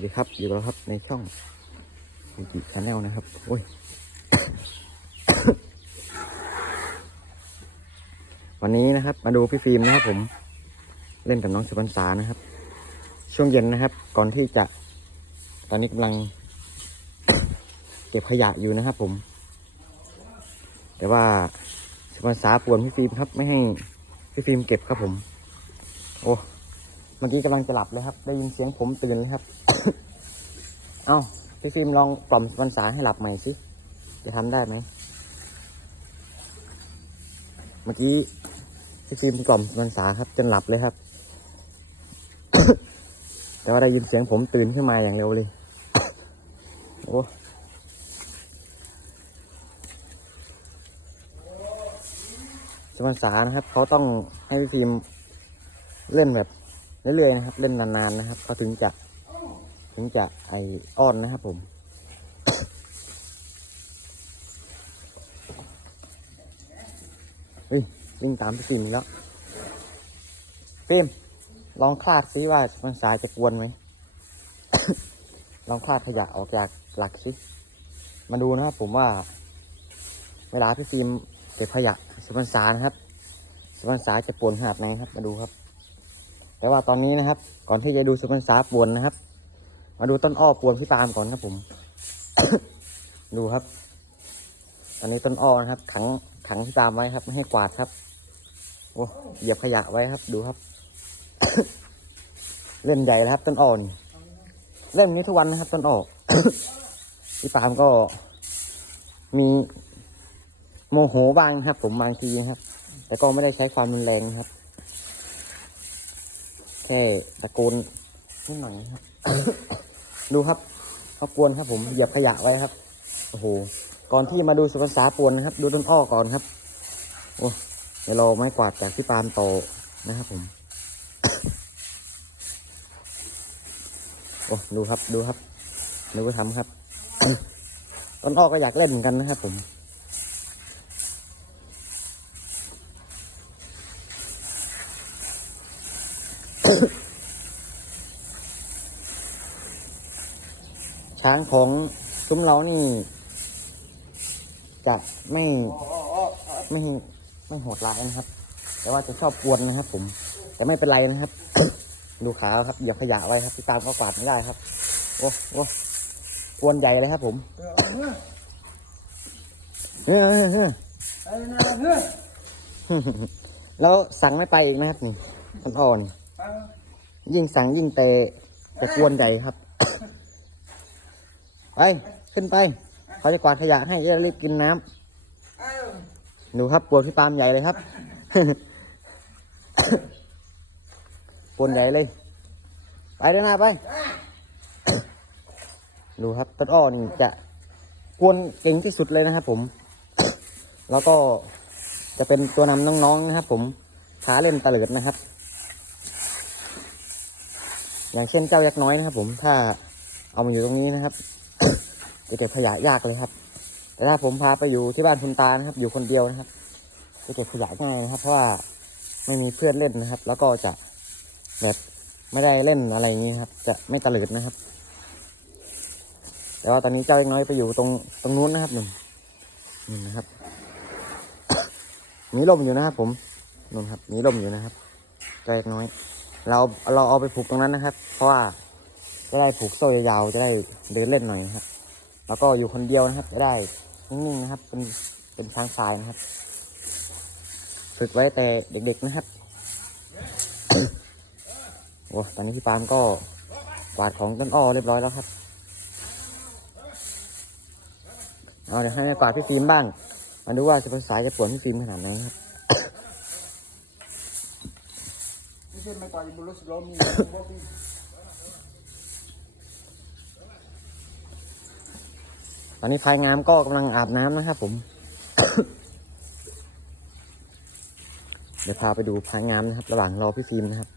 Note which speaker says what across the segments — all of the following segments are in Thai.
Speaker 1: วัสดีครับ อยู่กับเราครับในช่องฟูจิชาแนลนะครับ โอ้ย วันนี้นะครับ มาดูพี่ฟิล์มนะครับผม เล่นกับน้องสุพรรษานะครับ ช่วงเย็นนะครับ ก่อนที่จะ ตอนนี้กำลัง เก็บขยะอยู่นะครับผม แต่ว่าสุพรรษาป่วนพี่ฟิล์มครับ ไม่ให้พี่ฟิล์มเก็บครับผม โอ้เมื่อกี้กำลังจะหลับเลยครับ ได้ยินเสียงผมตื่นเลยครับ เอ้าพี่ฟิล์มลองกล่อมวันษาให้หลับใหม่สิ จะทำได้ไหม เมื่อกี้พี่ฟิล์มกล่อมวันษาครับ จนหลับเลยครับ แต่ว่าได้ยินเสียงผมตื่นขึ้นมาอย่างเร็วเลย โอ้สวันษานะครับ เขาต้องให้พี่ฟิล์มเล่นแบบเรื่อยๆนะครับ เล่นนานๆนะครับ เขาถึงจะ ถึงจะไออ้อนนะครับผมเฮ้ยวิ่งตามพี่ฟิมแล้วฟิล์มลองคลาดซิว่ามันสายจะกวนไหม ลองคลาดขยะออกจากหลักซิมาดูนะครับผมว่า เวลาพี่ฟิล์มเก็บขยะสุพรรณสานะครับสุพรรณสาจะปวนขนาดไหนครับ มาดูครับ แต่ว่าตอนนี้นะครับ ก่อนที่จะดูสุพรรณษาปวนนะครับ มาดูต้นอ้อปวนพี่ตามก่อนครับผม ดูครับตอนนี้ต้นอ้อนะครับ ขังขังพี่ตามไว้ครับ ไม่ให้กวาดครับ โอ้เหยียบขยะไว้ครับ ดูครับ เล่นใหญ่แล้วครับ ต้นอ้อนเล่นนี้ทุกวันนะครับ ต้นอ้อพี่ตามก็ มี โมโหบ้างครับ ผมบางทีครับ แต่ก็ไม่ได้ใช้ความรุนแรงครับ แค่ตะโกนนิดหน่อยครับ ดูครับเขากวนครับผมเหยียบขยะไว้ครับโอ้โหก่อนที่มาดูสุพรรณษาปวนนะครับ ดูต้นอ้อก่อนครับโอ้เดี๋ยวเราไม้กวาดจากที่ปาล์มโตนะครับผมโอ้ดูครับดูครับดูก็ทำครับต้นอ้อก็อยากเล่นเหมือนกันนะครับผม ช้างของซุ้มเรานี่ จะไม่ไม่ไม่โหดร้ายนะครับ แต่ว่าจะชอบกวนนะครับ ผม แต่ไม่เป็นไรนะครับ ดูขาครับอย่าขยะไว้ครับพี่ตามก็กวาดไม่ได้ครับโอ้โอ้กวนใหญ่เลยครับ ผมเฮ้ยเฮ้ยเฮ้ยแล้วสั่งไม่ไปอีกนะครับนี่คนอ่อน ยิ่งสั่งยิ่งเตะแต่กวนใหญ่ครับ ไปขึ้นไป เขาจะกวาดขยะให้จะรีบกินน้ำดูครับปวดพี่ปามใหญ่เลยครับปวดใหญ่เลย ไปเดินหน้าไปดูครับต้นอ้อนี่จะกวนเก่งที่สุดเลยนะครับผม แล้วก็จะเป็นตัวนำน้องๆนะครับ ผมขาเล่นตะเลิดนะครับ อย่างเช่นเจ้ายักษ์น้อยนะครับ ผมถ้าเอามาอยู่ตรงนี้นะครับ จะเก็บขยะยากเลยครับ แต่ถ้าผมพาไปอยู่ที่บ้านคุณตานะครับ อยู่คนเดียวนะครับจะเก็บขยะง่ายนะครับ เพราะว่าไม่มีเพื่อนเล่นนะครับ แล้วก็จะแบบไม่ได้เล่นอะไรอย่างนี้ครับ จะไม่ตะลิดนะครับ แต่ว่าตอนนี้เจ้ายักน้อยไปอยู่ตรงตรงนู้นนะครับหนึ่งนี่นะครับมีลมอยู่นะครับ ผมนู่นครับมีลมอยู่นะครับเจ้ายักน้อย เราเราเอาไปผูกตรงนั้นนะครับ เพราะว่าจะได้ผูกโซ่ยาวจะได้เดินเล่นหน่อยครับ แล้วก็อยู่คนเดียวนะครับ จะได้นิ่งๆนะครับ เป็นเป็นช้างทรายนะครับ ฝึกไว้แต่เด็กๆนะครับโอ้ตอนนี้พี่ปามก็กวาดของต้นอ้อเรียบร้อยแล้วครับเอาเดี๋ยวให้แม่กวาดพี่ฟิล์มบ้างมาดูว่าจะเป็นสายจะปวดพี่ฟิล์มขนาดไหนครับ
Speaker 2: Kasi may pagi bulos lo mi.
Speaker 1: ตอนนี้พายงามก็กำลังอาบน้ำนะครับผม เดี๋ยวพาไปดูพายงามนะครับ ระหว่างรอพี่ฟิล์มนะครับ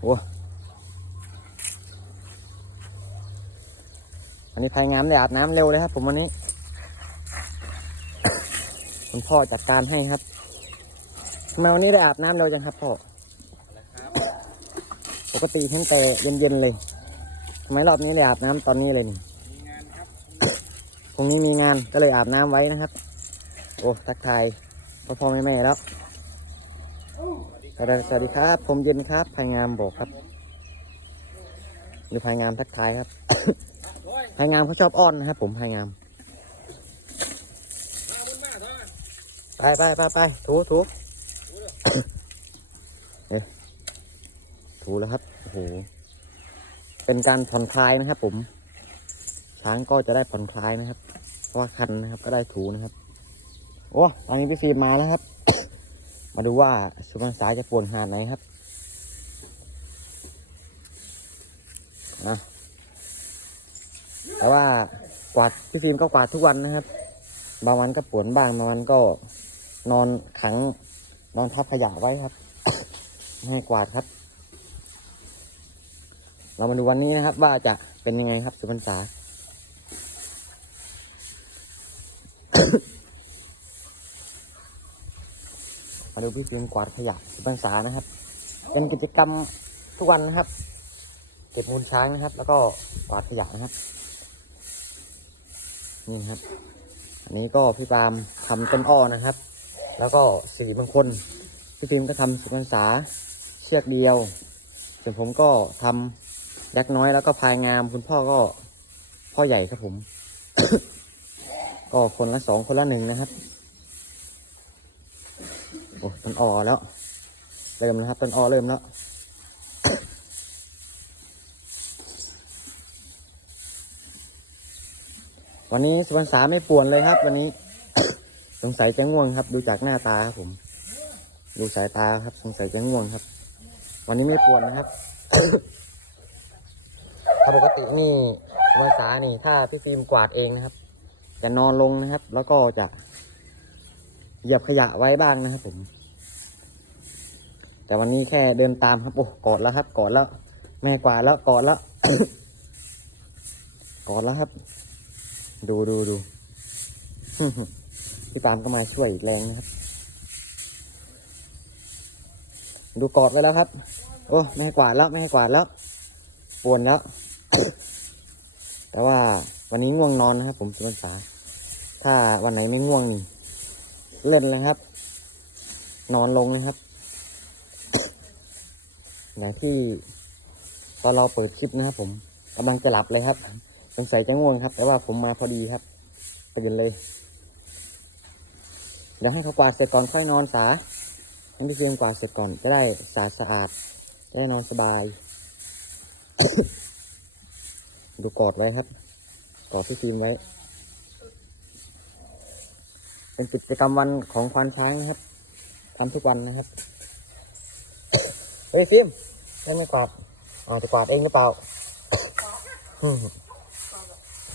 Speaker 1: โอ้วันนี้พายงามได้อาบน้ำเร็วเลยครับ ผมวันนี้คุณพ่อจัดการให้ครับทำไมวันนี้ได้อาบน้ำเร็วจังครับพ่อ กติเห็นแต่เย็นๆเลยทำไมรอบนี้เลยอาบน้ำตอนนี้เลยนี่
Speaker 2: มีงานครับ
Speaker 1: พรุ่งนี้มีงานก็เลยอาบน้ำไว้นะครับ โอ้ทักทายพ่อพ่อแม่แม่แล้วสวัสดีสวัสดีครับ ผมเย็นครับพายงามบอกครับหรือพายงามทักทายครับพายงามเขาชอบอ้อนนะครับ ผมพายงามไปไปไปไปถูถูเอ๊ะถูแล้วครับ โห เป็นการผ่อนคลายนะครับ ผม ช้างก็จะได้ผ่อนคลายนะครับ เพราะว่าคันนะครับ ก็ได้ถูนะครับโอ้ตอนนี้พี่ฟิล์มมาแล้วครับ มาดูว่าสุพรรณสายจะปวนขนาดไหนครับนะแต่ว่ากวาดพี่ฟิล์มก็กวาดทุกวันนะครับ บางวันก็ปวนบ้างบางวันก็นอนขังนอนทับขยะไว้ครับให้กวาดครับ เรามาดูวันนี้นะครับ ว่าจะเป็นยังไงครับสุพรรณสามาดูพี่ฟิล์มกวาดขยะสุพรรณสานะครับ เป็นกิจกรรมทุกวันนะครับ เก็บมูลช้างนะครับ แล้วก็กวาดขยะนะครับ นี่ครับ อันนี้ก็พี่ปาล์มทำต้นอ้อนะครับ แล้วก็สีบางคนพี่ฟิล์มก็ทำสุพรรษาเชือกเดียวส่วนผมก็ทำ แดกน้อยแล้วก็พายงามคุณพ่อก็พ่อใหญ่ครับผม ก็คนละสองคนละหนึ่งนะครับ โอ้ต้นอ้อแล้ว เริ่มแล้วครับต้นอ้อเริ่มแล้ววันนี้สุพรรณษาไม่ป่วนเลยครับ วันนี้ สงสัยจะง่วงครับ ดูจากหน้าตาครับผม ดูสายตาครับ สงสัยจะง่วงครับ วันนี้ไม่ป่วนนะครับ ถ้าปกตินี่สุพรรณษานี่ถ้าพี่ฟิล์มกวาดเองนะครับ จะนอนลงนะครับ แล้วก็จะเหยียบขยะไว้บ้างนะครับผม แต่วันนี้แค่เดินตามครับโอ้กอดแล้วครับกอดแล้ว แม่กวาดแล้วกอดแล้วกอดแล้วครับ ดูดูดูพี่ตามก็มาช่วยแรงนะครับ ดูกอดไว้แล้วครับ โอ้ไม่ให้กวาดแล้วไม่ให้กวาดแล้วปวนแล้ว วันนี้ง่วงนอนนะครับ ผมสุพรรษา ถ้าวันไหนไม่ง่วงนี่เล่นเลยครับ นอนลงนะครับอย่างที่ตอนเราเปิดคลิปนะครับผมกำลังจะหลับเลยครับสงสัยจะง่วงครับ แต่ว่าผมมาพอดีครับตื่นเลยเดี๋ยวให้เขากวาดเสร็จก่อนค่อยนอนสาให้พี่เพียงกวาดเสร็จก่อนจะได้สะอาดสะอาดจะได้นอนสบาย ดูกอดไว้ครับ กอดพี่ฟิล์มไว้ เป็นกิจกรรมวันของควานช้างนะครับทำทุกวันนะครับ เฮ้ยฟิล์มได้ไม่กวาดอ๋อจะกวาดเองหรือเปล่า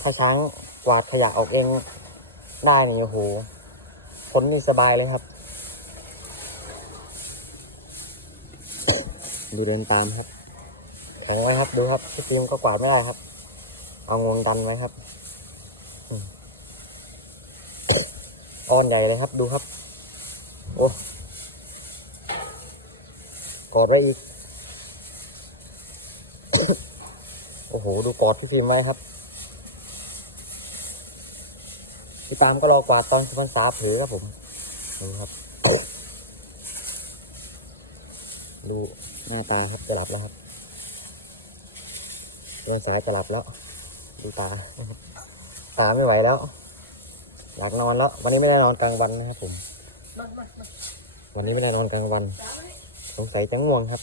Speaker 1: ถ้าช้างกวาดขยะออกเองได้นี่โอ้โหคนนี่สบายเลยครับ ดูเดินตามครับแข็งไว้ครับ ดูครับพี่ฟิล์มก็กวาดไม่ได้ครับ เอางวงดันไว้ครับอืมอ้อนใหญ่เลยครับดูครับ โอ้กอดไว้อีก โอ้โห ดูกอดพี่ฟิล์มไว้ครับพี่ตามก็รอกวาดตอนสุพรรษาเผลอครับผมดูครับ ดูหน้าตาครับจะหลับแล้วครับสุพรรษาจะหลับแล้ว ดูตาตาไม่ไหวแล้วอยากนอนแล้ว วันนี้ไม่ได้นอนกลางวันนะครับผมวันนี้ไม่ได้นอนกลางวัน สงสัยจะง่วงครับ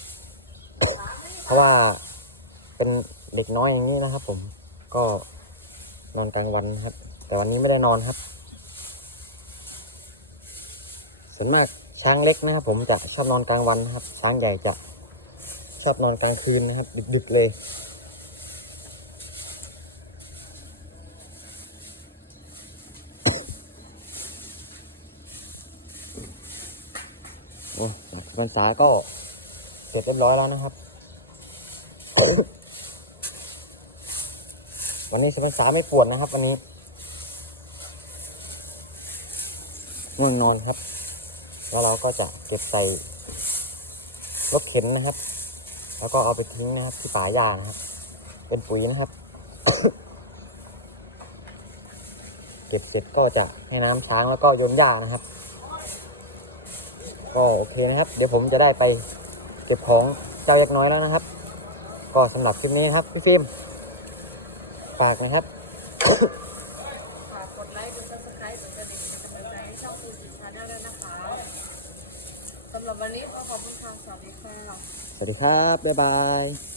Speaker 1: เพราะว่าเป็นเด็กน้อยอย่างนี้นะครับ ผมก็นอนกลางวันครับ แต่วันนี้ไม่ได้นอนครับส่วนมากช้างเล็กนะครับ ผมจะชอบนอนกลางวันครับช้างใหญ่จะชอบนอนกลางคืนนะครับ ดึกๆเลย พรรษาก็เสร็จเรียบร้อยแล้วนะครับ วันนี้สุพรรษาไม่ปวดนะครับ วันนี้ง่วงนอนครับ แล้วเราก็จะเก็บใส่รถเข็นนะครับ แล้วก็เอาไปทิ้งนะครับที่ป่าหญ้านะครับ เป็นปุ๋ยนะครับ เก็บเสร็จก็จะให้น้ำช้างแล้วก็โยนหญ้านะครับ ก็โอเคนะครับ เดี๋ยวผมจะได้ไปเก็บของเจ้ายักษ์น้อยแล้วนะครับ ก็สำหรับคลิปนี้นะครับพี่ฟิล์มฝากนะครับ
Speaker 3: ฝากกดไลค์กดซับสไครต์กดกระดิ่งเป็นกำลังใจให้ช่องคุณสินชาแนลด้วยนะคะสำหรับวันนี้ขอขอบคุณค่ะสวัสดีค่ะ
Speaker 1: สวัสดีครับ บ๊ายบาย